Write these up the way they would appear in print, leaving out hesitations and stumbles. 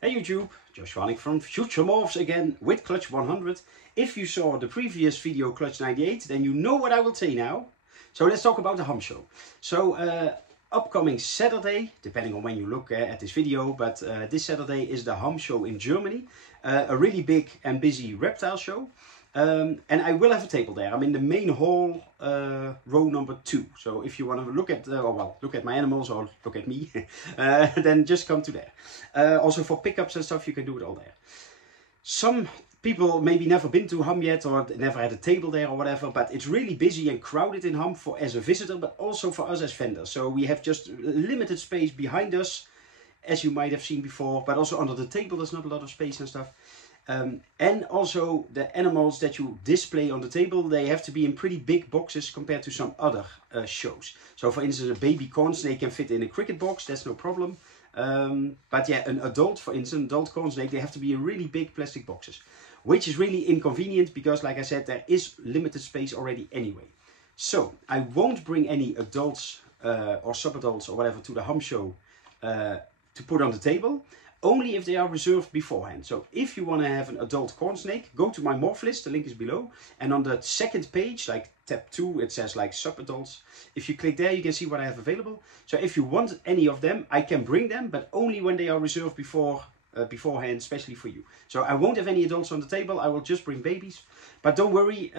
Hey YouTube, Josh Wanik from Future-Morphs again with Clutch 100. If you saw the previous video Clutch 98, then you know what I will say now. So let's talk about the Ham Show. So upcoming Saturday, depending on when you look at this video, but this Saturday is the Ham Show in Germany. A really big and busy reptile show. And I will have a table there. I'm in the main hall, row number 2. So if you want to look at, look at my animals or look at me, then just come to there. Also for pickups and stuff, you can do it all there. Some people maybe never been to Ham yet or never had a table there or whatever, but it's really busy and crowded in Ham as a visitor, but also for us as vendors. So we have just limited space behind us, as you might have seen before, but also under the table there's not a lot of space and stuff. And also the animals that you display on the table, they have to be in pretty big boxes compared to some other shows. So for instance, a baby corn snake can fit in a cricket box, that's no problem. But yeah, an adult, for instance, adult corn snake, they have to be in really big plastic boxes. Which is really inconvenient because, like I said, there is limited space already anyway. So I won't bring any adults or sub-adults or whatever to the Ham Show to put on the table. Only if they are reserved beforehand. So if you want to have an adult corn snake, go to my morph list, the link is below. And on the second page, like tab 2, it says like sub-adults. If you click there, you can see what I have available. So if you want any of them, I can bring them, but only when they are reserved beforehand, especially for you. So I won't have any adults on the table, I will just bring babies. But don't worry,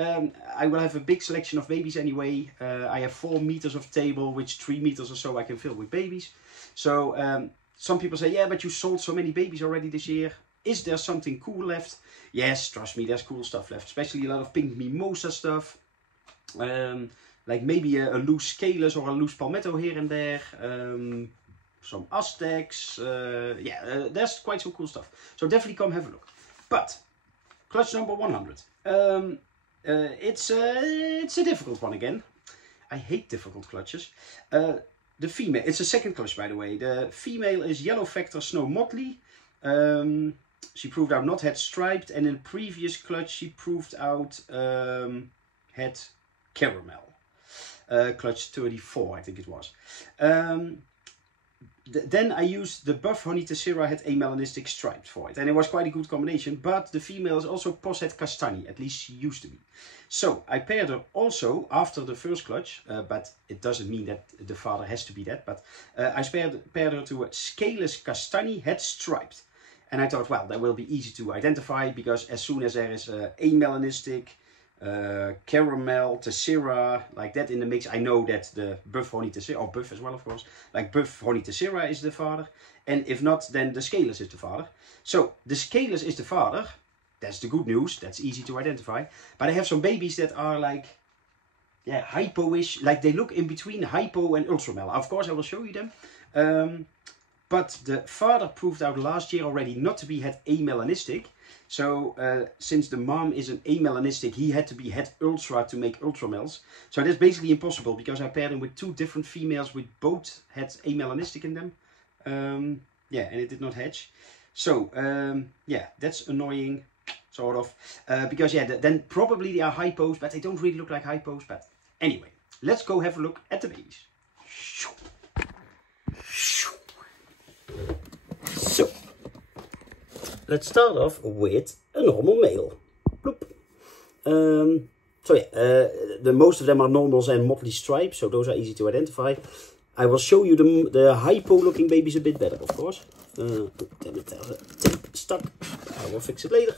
I will have a big selection of babies anyway. I have 4 meters of table, which 3 meters or so I can fill with babies. So some people say, yeah, but you sold so many babies already this year. Is there something cool left? Yes, trust me, there's cool stuff left. Especially a lot of pink mimosa stuff. Like maybe a loose scalus or a loose palmetto here and there. Some Aztecs. There's quite some cool stuff. So definitely come have a look. But, clutch number 100. It's a difficult one again. I hate difficult clutches. The female, it's a second clutch by the way. The female is Yellow Factor Snow Motley. She proved out not head striped, and in previous clutch she proved out head caramel. Clutch 34 I think it was. Then I used the buff honey tessera head amelanistic striped for it, and it was quite a good combination, but the female is also pos head castani, at least she used to be. So I paired her also after the first clutch, but it doesn't mean that the father has to be that, but I paired her to a scaleless castani head striped. And I thought, well, that will be easy to identify, because as soon as there is amelanistic, caramel, tessera, like that in the mix, I know that the buff honey tessera, or buff as well of course, like buff honey tessera is the father, and if not, then the scaleless is the father. So the scaleless is the father, that's the good news, that's easy to identify. But I have some babies that are like, yeah, hypo-ish, like they look in between hypo and ultramel. Of course I will show you them. But the father proved out last year already not to be head amelanistic. So since the mom is an amelanistic, he had to be head ultra to make ultramels. So that's basically impossible, because I paired him with 2 different females with both heads amelanistic in them. Yeah, and it did not hatch. So yeah, that's annoying, sort of. Because yeah, then probably they are hypos, but they don't really look like hypos. But anyway, let's go have a look at the babies. So, let's start off with a normal male. Bloop. So yeah, the most of them are normals and motley stripes, so those are easy to identify. I will show you the hypo looking babies a bit better, of course. Damn it, there's a tape stuck. I will fix it later.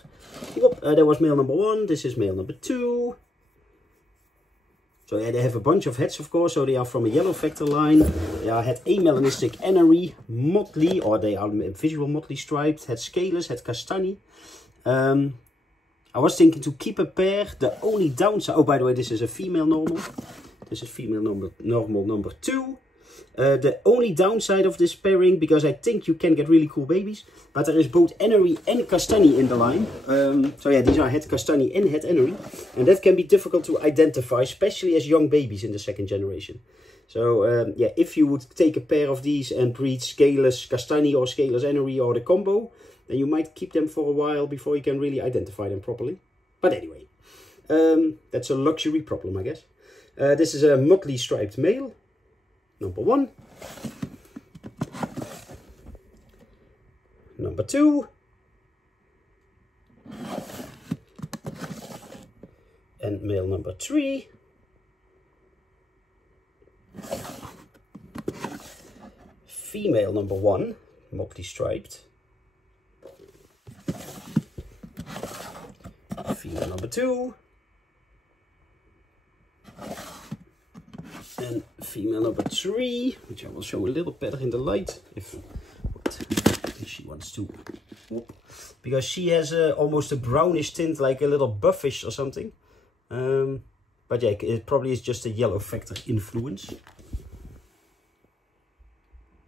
That was male number 1, this is male number 2. So yeah, they have a bunch of heads, of course, so they are from a Yellow Factor line. They are head amelanistic Enery, motley, or they are visual motley striped, head scaleless, head castani. I was thinking to keep a pair. The only downside, oh by the way, this is a female normal. This is female normal number 2. The only downside of this pairing, because I think you can get really cool babies, but there is both Enery and Castani in the line. So yeah, these are head Castani and head Enery, and that can be difficult to identify, especially as young babies in the 2nd generation. So yeah, if you would take a pair of these and breed scaleless Castani or scaleless Enery or the combo, then you might keep them for a while before you can really identify them properly. But anyway, that's a luxury problem, I guess. This is a motley striped male. Number 1. number 2. And male number 3. Female number 1, motley striped. Female number 2. And female number 3, which I will show a little better in the light if she wants to. Because she has almost a brownish tint, like a little buffish or something. But yeah, it probably is just a yellow factor influence.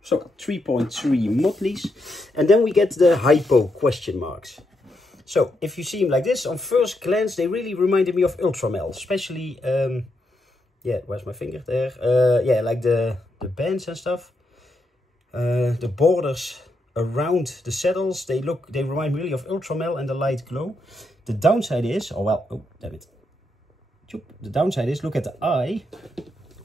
So 3.3 motleys. And then we get the hypo question marks. So if you see them like this, on first glance, they really reminded me of Ultramel, especially, yeah, where's my finger? There. Yeah, like the bands and stuff. The borders around the saddles, they remind me really of Ultramel and the light glow. The downside is, oh well, oh damn it. The downside is, look at the eye.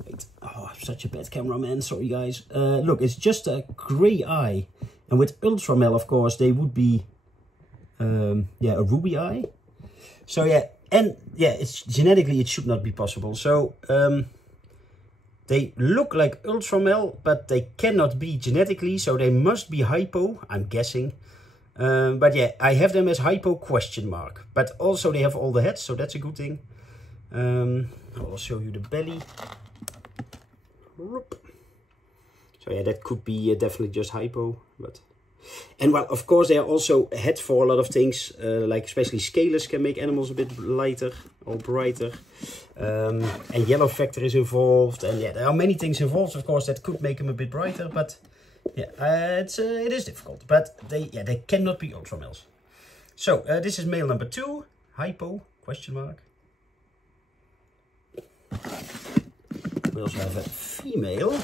Wait, oh, I'm such a bad cameraman, sorry guys. Look, it's just a grey eye. And with Ultramel, of course, they would be, yeah, a ruby eye. So yeah, and yeah, it's genetically, it should not be possible. So, they look like Ultramel, but they cannot be genetically, so they must be hypo, I'm guessing. But yeah, I have them as hypo question mark. But also they have all the heads, so that's a good thing. I'll show you the belly. So yeah, that could be definitely just hypo. But and well, of course, they are also head for a lot of things, like especially scalers can make animals a bit lighter or brighter. And yellow factor is involved, and yeah, there are many things involved, of course, that could make them a bit brighter. But yeah, it is difficult. But they cannot be Ultramels. So this is male number 2, hypo question mark. We also have a female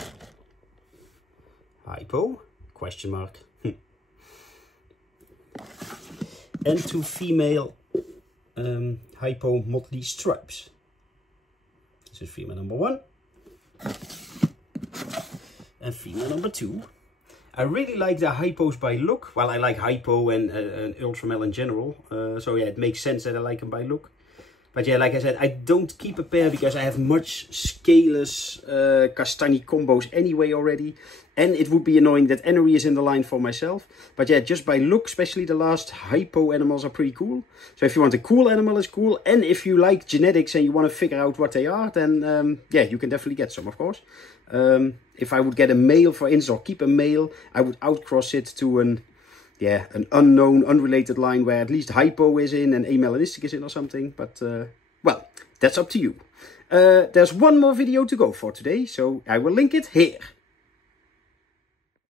hypo question mark. And 2 female hypo motley stripes. This is female number 1 and female number 2. I really like the hypos by look. Well, I like hypo and Ultramel in general. So yeah, it makes sense that I like them by look. But yeah, like I said, I don't keep a pair because I have much scaleless Castagni combos anyway already. And it would be annoying that Enery is in the line for myself. But yeah, just by look, especially the last hypo animals are pretty cool. So if you want a cool animal, it's cool. And if you like genetics and you want to figure out what they are, then yeah, you can definitely get some, of course. If I would get a male, for instance, or keep a male, I would outcross it to an unknown, unrelated line where at least hypo is in and amelanistic is in or something. But, well, that's up to you. There's one more video to go for today, so I will link it here.